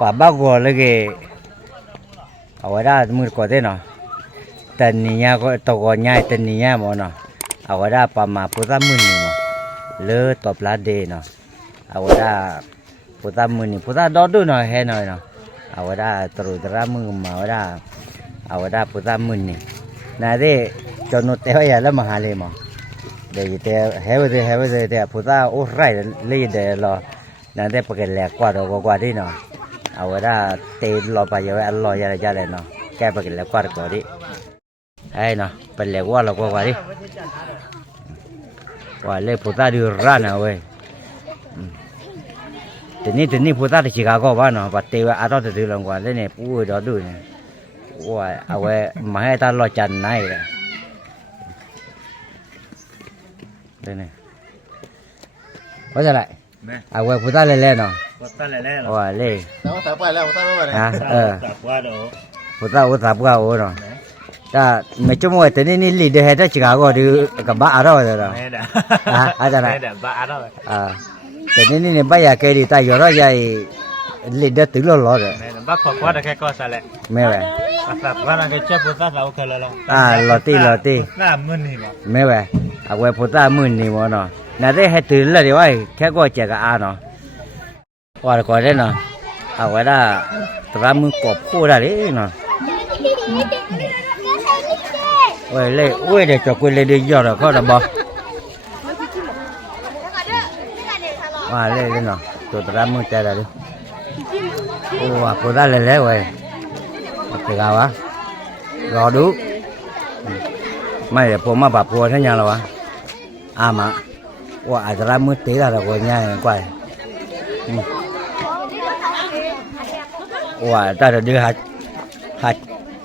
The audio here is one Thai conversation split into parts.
quả bao gồm là cái ở đây mua có thế nào tận nhà có tàu có nhà tận nhà mà nó ở đây bà mà phụ ta mua mà lỡ tập lá đề nó ở đây phụ ta đó đâu nó hay nói nó ở đây từ ra mua mà ở đây phụ ta mua này đấy cho nó theo vậy là mà hà lên mà để theo hay bây giờ thì phụ ta ô rai lấy để lo này đấy phải lẹ qua đó qua đi nó ở đây tiền lo bây giờ ăn lo ra đây nó cái phải lẹ qua đó đi ai nó phải lẹ qua là qua đi qua lấy phụ ta đưa ra nào vậy tình này phụ ta thì chỉ có bao nó và tiêu ở đó thì làm qua đây này phụ đó đưa này qua ở vậy mà hay ta lo chăn này đây này có ra lại à vậy phụ ta lên nó qua lên phụ ta uống tháp qua uống rồi ta mấy chỗ mọi thứ này lì được hết đó chỉ có được cả ba rồi rồi à ra này à thế nên này bây giờ cái đi tay rồi vậy lì được từ lâu rồi bác khó quá được cái con sao lại mẹ vậy tháp qua là cái chép phụ ta là ok rồi à lọt ti là mướn gì mà mẹ vậy à vậy phụ ta mướn gì mà nó nãy đây hết từ lâu rồi vậy cái coi chỉ cái nó qua coi đây nó à vậy đó tao mướn cọp khô ra đấy nó ôi lê ôi để cho quên lê đi giờ rồi có được bao à lê lên nào tụi ta mua chơi rồi đi ô cô ta lên lấy rồi cái gạo á gạo đú mày phụ mà bà phụ thế nhau rồi à mà ô ta mua tí là rồi nha quay ô ta được đưa hạt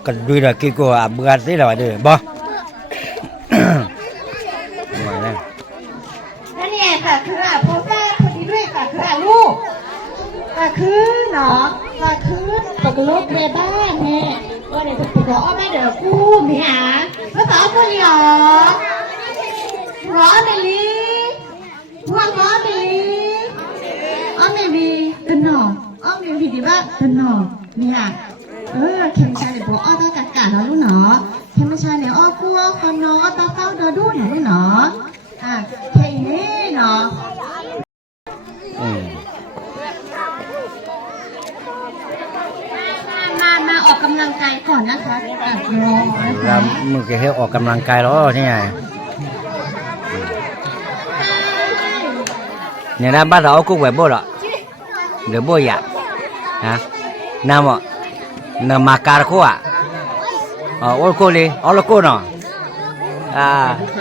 cần đưa ra kia cô à bữa tí là đưa baoนั่นเนี่ยค่ะคือโพสต์คนนี้ด้วยค่ะคือลูกคือเนาะคือตกลงในบ้านเนี่ยว่าเดี๋ยวจะขอแม่เดี๋ยวกู้มีหาแล้วต่อคนหรอเมลีพวกเมลีเมลีกันหนอเมลีดีว่ากันหนอมีหาเข้มชาเนี่ยบอกต้องกัดกัดแล้วลูกเนาะเข้มชาเนี่ยกลัวคนน้องต้องเฝ้าดูหนูเนาะแค่นี้เนาะมาออกกำลังกายก่อนนะคะเรามึงจะให้ออกกำลังกายแล้วนี่ไงเนี่ยนะบ้านเราก็แบบบ่หรอเดี๋ยวบ่อยอ่ะฮะน้ำอ่ะน้ำมาการคู่อ่ะโอ้คู่เลยเอาละคู่เนาะ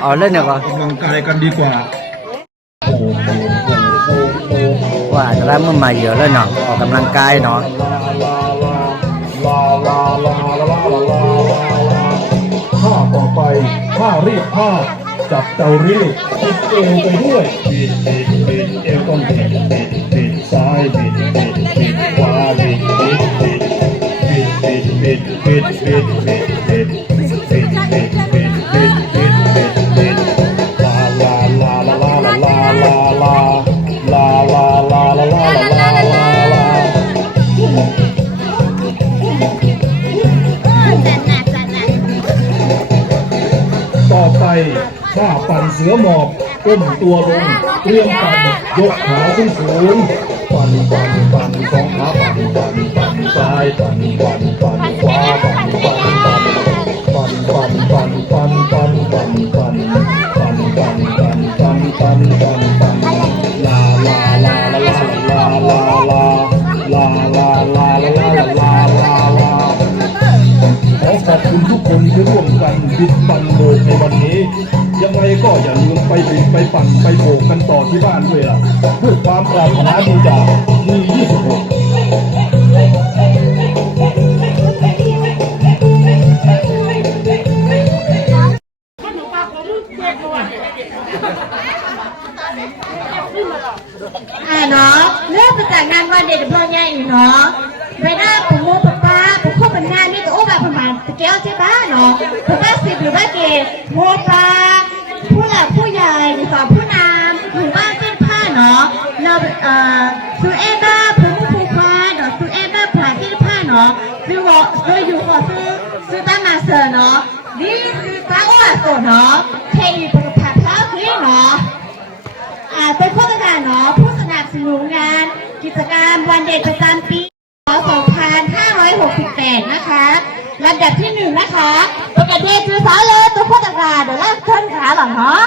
เอาเล่นเนี่ยก็ออกกำลังกายกันดีกว่าว่าจะได้มันมาเยอะแล้วเนาะออกกำลังกายเนาะท่าต่อไปท่ารีดผ้าจับเตารีดติดเอวไปด้วยบิดเอวต้องบิดซ้ายบิดขวาบิดต่อไปท่าปั่นเสือหมอบก้มตัวลงเตรียมปั่นยกขาขึ้นสูงปั่นสองขาปั่นซ้ายปั่นขวาขอบคุณทุกคนที่ร่วมกันบิดปั่นโบกในวันนี้ยังไงก็อย่าลืมไปบิดไปปั่นไปโบกกันต่อที่บ้านด้วยล่ะด้วยความปรารถนาดีจากมี26เนาะเริ่มมาจากงานวันเด็กพ่อใหญ่เนาะไปหน้าผมโมปป้าผมเข้าเป็นงานนี่ก็โอ้แบบประมาณตะเกียวใช่ปะเนาะผมว่า10หรือว่าเกศโมปป้าผู้หลักผู้ใหญ่หรือผู้นำหรือว่าเป็นผ้าเนาะเราซื้อเอบ้าผมผู้ควาเนาะซื้อเอบ้า นาะซื้อวอซื้ออยู่ขอซื้อตั้งมาเสือเนาะนี่คือตั้งว่าโซเนาะเทอีประกาศท้าคือเนาะเป็นโฆษณาเนาะผู้สนับสนุนงานกิจกรรมวันเด็กประจำปี2568นะคะลำดับที่1นะคะประกาศเดชซื้อสาเลยตัวโฆษณาเดี๋ยวแรกเชิญขาหรอเนาะ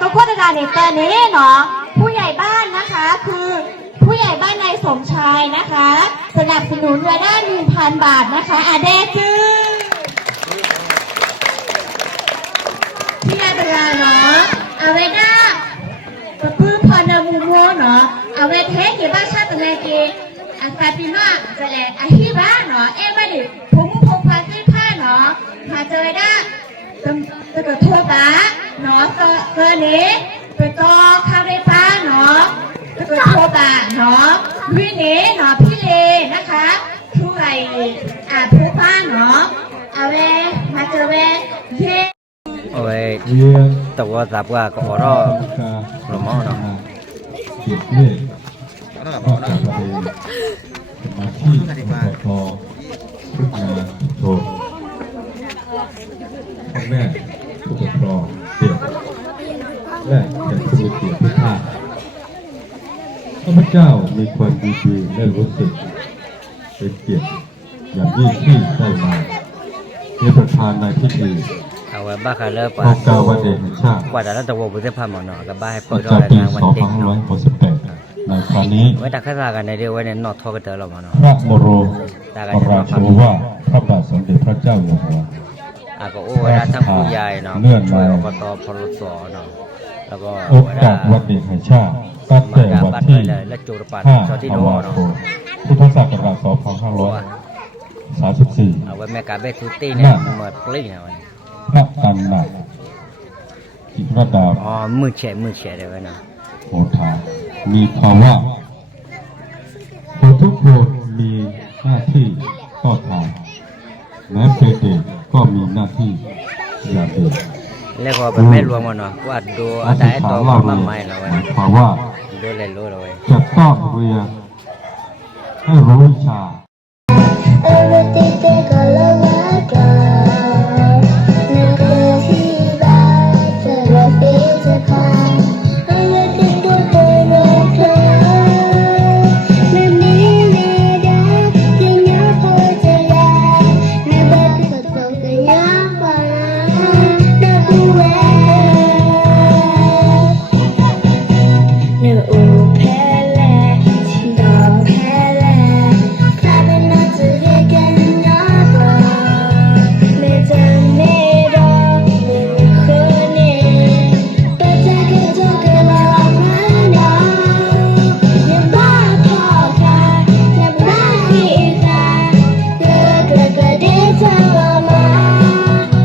ตัวโฆษณาในตอนนี้เนาะผู้ใหญ่บ้านนะคะคือผู้ใหญ่บ้านนายสมชายนะคะสนับสนุนรายได้ 1,000 บาทนะคะเดชซื้อพี่อาตราเนาะเอาไว้ได้ประพฤติพรนมุมโมเนาะเอาไว้เทสเกี่ยวกับชาติตะเลกีฟาติมาจะแหลกฮิบ้าเนาะไม่ดิผมพงพาซื้อผ้าเนาะมาเจอได้จะเกิดโทษตาเนาะเจอเนี้ไปต่อคาเรป้าเนาะจะเกิดโทษตาเนาะวิเน่เนาะพี่เลนะคะผู้ใหญ่ผู้ป้าเนาะเอาเวมาเจอเวเย่เอาไว้ เรียน ตัวสับว่าก็อรอหลมอเนาะ เก็บเลขก็จะไปมาที่อบตพุทธนาโชว์พ่อแม่ผู้ปกครองเด็กและแขกผู้มีเกียรติทุกท่านข้าพเจ้ามีความดีและรู้สึกเป็นเกียรติอย่างยิ่งที่ได้มาเป็นประธานในพิธี เอาไว้บ้าคาเลอร์กว่า โอกาสวันเด็กแห่งชาติ กว่าแต่ละตัวบุษพาหมอเนาะกับบ้าให้ ป เปิด ระ ราย จำปี งานวันเด็กเนาะ 2568ในครั้งนี้ ไว้ตักข้าวกันในเรื่องไว้ในนอทอกันเตอร์เราเนาะ พระบรมราชินีว่าพระบาทสมเด็จพระเจ้าอยู่หัว ก็โอ้เวลาทั้งผู้ใหญ่เนาะช่วยอบตพลสเนาะแล้วก็ โอกาสวันเด็กแห่งชาติตั้งแต่วันที่ และจุลปัน 5 ชอที่ ธั โด นวา เนาะ คมพุทธศักราช 2534 เอาไว้แม่กาเบสุตี้เนี่ยเหมือนปลิ้งเอาไว้ พระตันนาจิตรดา อ๋อมือแฉะเลยไว้เนาะ โหธามีภาวะทุกคนมีหน้าที่ก็ทำแม้เป็นเด็กก็มีหน้าที่อย่าเด็ก แล้วก็เป็นแม่รวมเนาะว่าดูอาจารย์โตมาใหม่เราไว้ ภาวะ ดูเลยรู้เราไว้ จะต้องเรียนให้รู้วิชา Everything they call a background. Never see back to the physical. Everything they call a background. Never need that. Can you put it down? Never put something young for never wear. Never pele, dog pele. Climbing up to the canopy. Medan medan kuning. Berjaga-jaga lawan mana? Nyembah pokar, nyembah ikan. Gerak-gerak di selama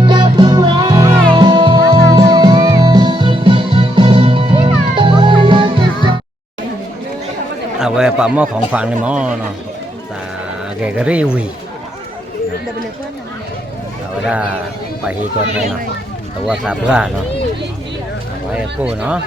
kepuas.เอาไว้ปะหม้อของฟังในหม้อเนาะตาแกก็รีวีเอาไว้ได้ไปที่ตัวแทนเนาะตัวสับร่าเนาะเอาไว้กู้เนาะ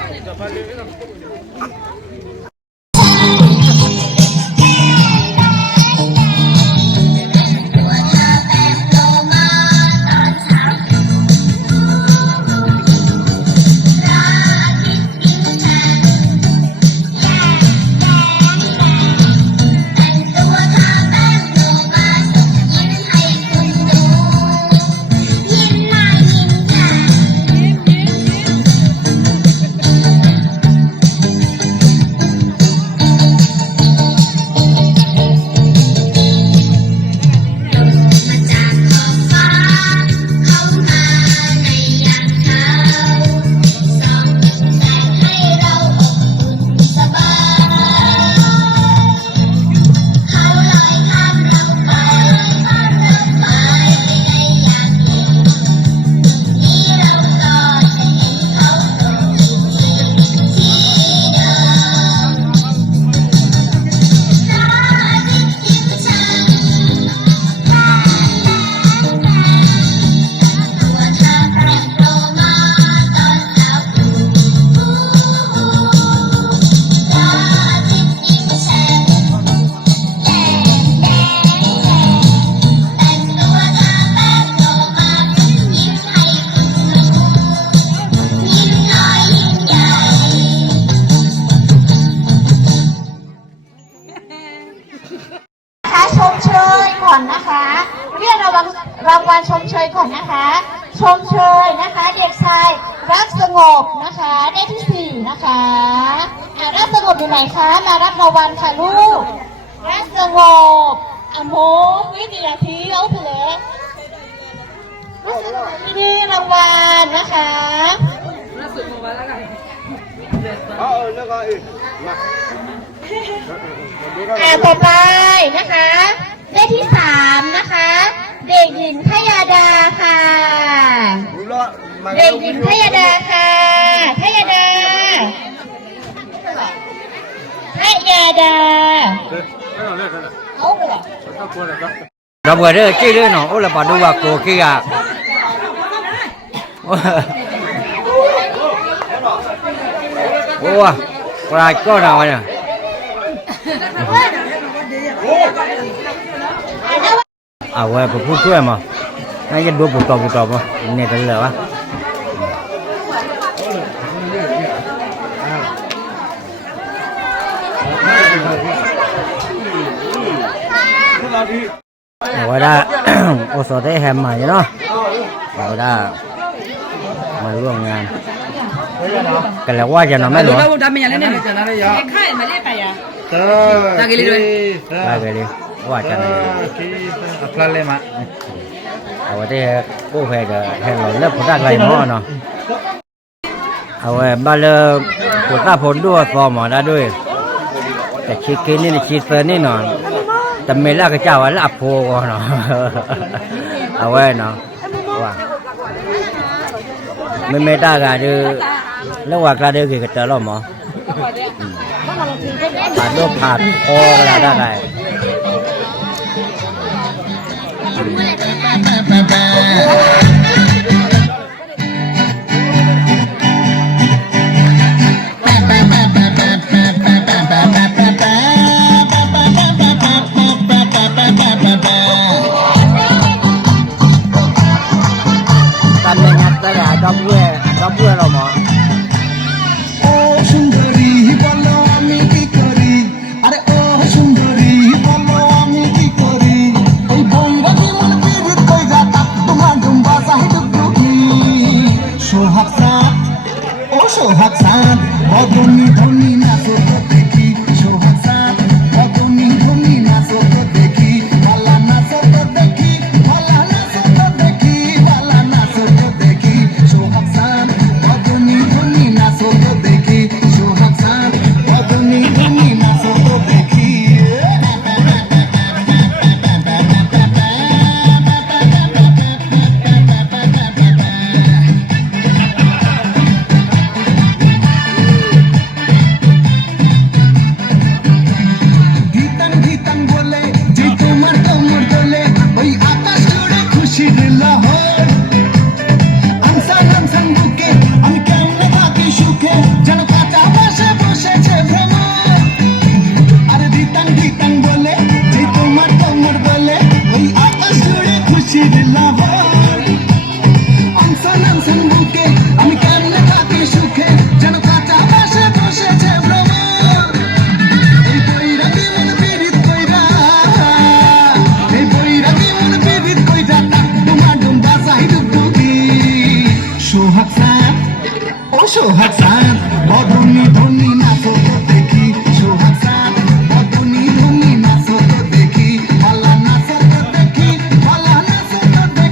างวัลชมเชยก่อนนะคะ ชมเชยนะคะ เด็กชายรักสงบนะคะได้ที่4นะคะรักสงบอยู่ไหนคะมารับรางวัลค่ะลูกรักสงบโมวิทยาทีเอาไปเลยนี่รางวัลนะคะต่อไปนะคะได้ที่3นะคะเด็กหญิงพยาดาค่ะเด็กหญิงพยาดาค่ะพยาดาเอาไปเลย เราเบอร์เด้อจี้เด้อเนาะโอ้ละปาดูว่าโกกี้อ่ะโอ้ปลาก็น่าวะเนี่ยเอาไว้ไปพูดช่วยมั้งน่าจะดูปุ๊บต่อมั้งเนี่ยกันเลยวะเอาไว้ได้โอโซเต้แฮมใหม่เนาะเอาได้มาร่วมงานกันแล้วว่าจะนอนไม่หรอได้ไปเลยว่าจะนอนเอาไว้ได้กู้แพจะแฮมเลิกผลได้ไรมั้งเนาะเอาไว้บ้านเลิกผลได้ผลด้วยฟอร์มได้ด้วยแต่ชีกินนี่ชีเซอร์นี่หน่อยแต่เมล่าก็เจ้าว่าลาโพก็เนาะเอาไว้เนาะว่าไม่ได้ก็ดูแล้วว่าก็ดูกี่กระเจ้าล้อมผ่านโลกผ่านโอ้ก็ได้ไงดอกบัวเราหมอ ओ सुंदरी बोलो आमी की करी अरे ओ सुंदरी बोलो आमी की करी ओई बंगली मन पीड़ित कोई जाता तुम्हार डुंबा साहिद दुखी सोहाग साथ बदनी धनी नाचो तो देखी सोहाग साथ बदनी धनी नाचो तो देखी वाला नाचो तो देखी वाला नाचो तो देखी वाला नाचो तो देखी सोहाग साथ बदनी धनी नाचो तो देखी सोहाग साथ बदनी धनी नाचो तो देखी गीतन गीतन बोले जी तुम्हार कमर डोले ওই আকাশ জুড়ে খুশির লহর আনসান আনসান বুকে আমি কেমনে থাকি সুখে যেন কাঁচা বসে বসেছে ভ্রমর আরে গীতন গীতন বলে জি তোমার কমর ডোলে ওই আকাশ জুড়ে খুশির লহর আনসান আনসান বুকে আমি কেমনে থাকি সুখে যেন কাঁচা বসে বসেছে ভ্রমর এই বৈরাগী মন পীড়িত কইরা এই বৈরাগী মন পীড়িত কইরা তাক তোমার ডুম্বা চাহিদ দুঃখী সোহাগ সাথ ও সোহাগ সাথ বদনি ধনি নাচো তো দেখি সোহাগ সাথ বদনি ধনি নাচো তো দেখি ভালা নাচো তো দেখি ভালা নাচো তো দেখি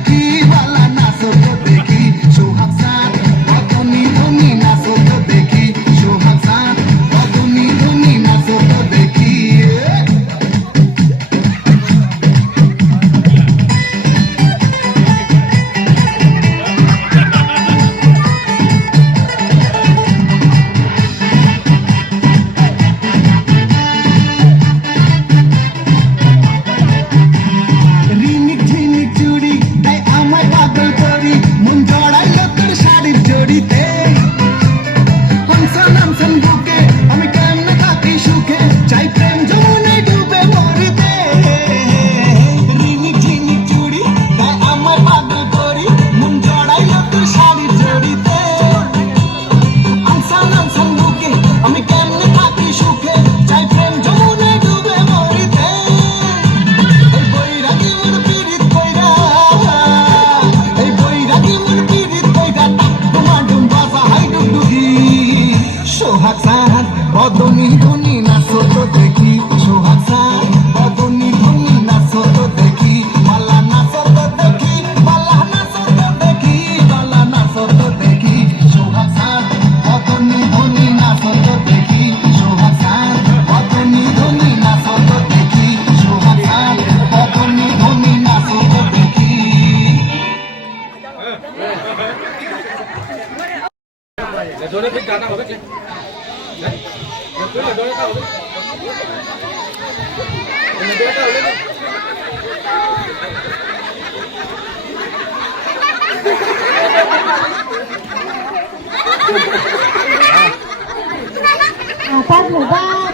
ป้าหมู่บ้าน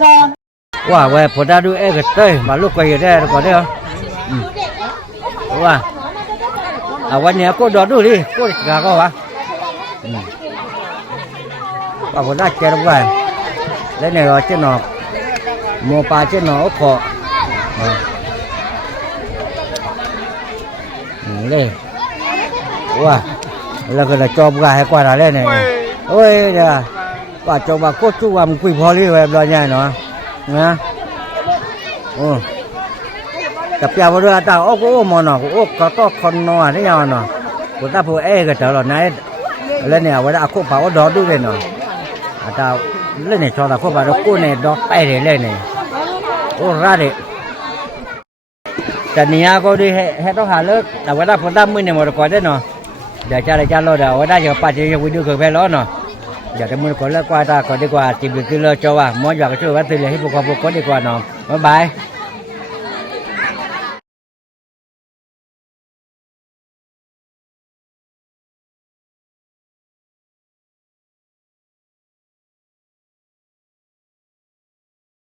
จอน ว่าเว้ยพอได้ดูก็เต้ยมาลูกก็อยู่ได้ก่อนเด้อว่าวันนี้ก็ดอดูดิก็กาก็วะว่าพอได้เจอไว้แล้วเนี่ยเราจะหนอกโมปาจะหนอกขอเลยว่าแล้วก็จะจอบกายให้กว่าอะไรเนี่ยโอ้ยเดี๋ยวว่าจอบว่าโคตรชั่วมันคุยพอรีแบบเราเนี่ยเนาะนะโอ้แต่เปียบเรือตาโอ้ก็มอนโอ้ก็คนนอนนี่ยาวเนาะกูตาผู้ก็เจอหล่อไหนแล้วเนี่ยว่าอาคุปะว่าดอดูเลยเนาะอาตาเล่นเนี่ยชอบอาคุปะเรากู้เนี่ยดอไปเลยเล่นเนี่ยโอ้ราดิแต่เนี่ยก็ดีให้ต้องหาเลิกแต่ว่าพอตั้มมือเนี่ยหมดก่อนได้เนาะเดี๋ยวจะอะไรจะรอเดี๋ยวว่าได้จะป้าจะยังวิดีโอเกิดไปล้อเนาะอยากจะมือก่อนเลิกกว่าตาก่อนดีกว่าจิบกินเลยจ้าว่ามออยากจะช่วยวัดตื่นเลยให้พวกเขาพวกคนดีกว่าเนาะบ๊ายบาย